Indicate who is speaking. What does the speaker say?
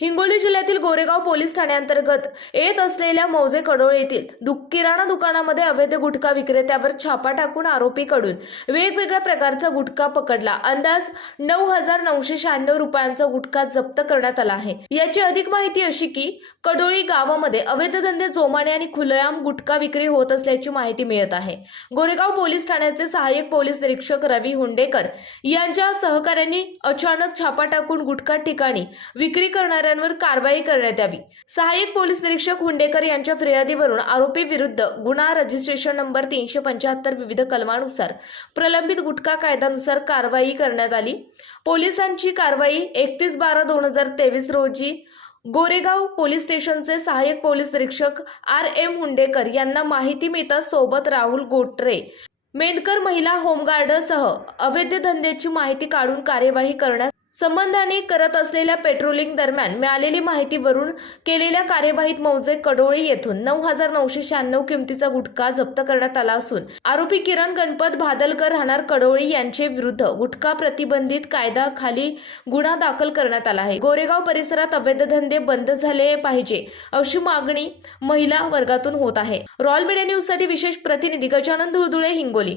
Speaker 1: हिंगोली जिल्ह्यातील गोरेगाव पोलीस ठाण्याअंतर्गत येत असलेल्या मौजे कडोळ येथील दु किराणा दुकानामध्ये अवैध गुटखा विक्रेत्यावर छापा टाकून आरोपीकडून वेगवेगळ्या प्रकारचा गुटखा पकडला. अंदाज नऊ हजार नऊशे शहाण्णव रुपयांचा गुटखा जप्त करण्यात आला आहे. याची अधिक माहिती अशी की कडोळी गावामध्ये अवैध धंदे जोमाने आणि खुलेआम गुटखा विक्री होत असल्याची माहिती मिळत आहे. गोरेगाव पोलीस ठाण्याचे सहाय्यक पोलीस निरीक्षक रवी हुंडेकर यांच्या सहकाऱ्यांनी अचानक छापा टाकून गुटखा ठिकाणी विक्री अधिकाऱ्यांवर कारवाई करण्यात यावी. सहाय्यक पोलीस निरीक्षक हुंडेकर यांच्या फिर्यादीवरून आरोपी विरुद्ध गुन्हा रजिस्ट्रेशन नंबर तीनशे पंच्याहत्तर विविध कलमानुसार प्रलंबित गुटखा कायद्यानुसार कारवाई करण्यात आली. पोलिसांची कारवाई एकतीस बारा दोन हजार तेवीस रोजी गोरेगाव पोलीस स्टेशनचे सहाय्यक पोलीस निरीक्षक आर एम हुंडेकर यांना माहिती मिळताच सोबत राहुल गोटरे मेंदकर महिला होमगार्डसह अवैध धंद्याची माहिती काढून कार्यवाही करण्यास संबंधाने करत असलेल्या पेट्रोलिंग दरम्यान मिळालेली माहितीवरून केलेल्या कार्यवाहीत मौजे कडोळी येथून नऊ हजार नऊशे शहाण्णव किमतीचा गुटखा जप्त करण्यात आला असून आरोपी किरण गणपत भादलकर राहणार कडोळी यांचे विरुद्ध गुटखा प्रतिबंधित कायदा खाली गुन्हा दाखल करण्यात आला आहे. गोरेगाव परिसरात अवैध धंदे बंद झाले पाहिजे अशी मागणी महिला वर्गातून होत आहे. रॉयल मीडिया न्यूजसाठी विशेष प्रतिनिधी गजानन धुळधुळे हिंगोली.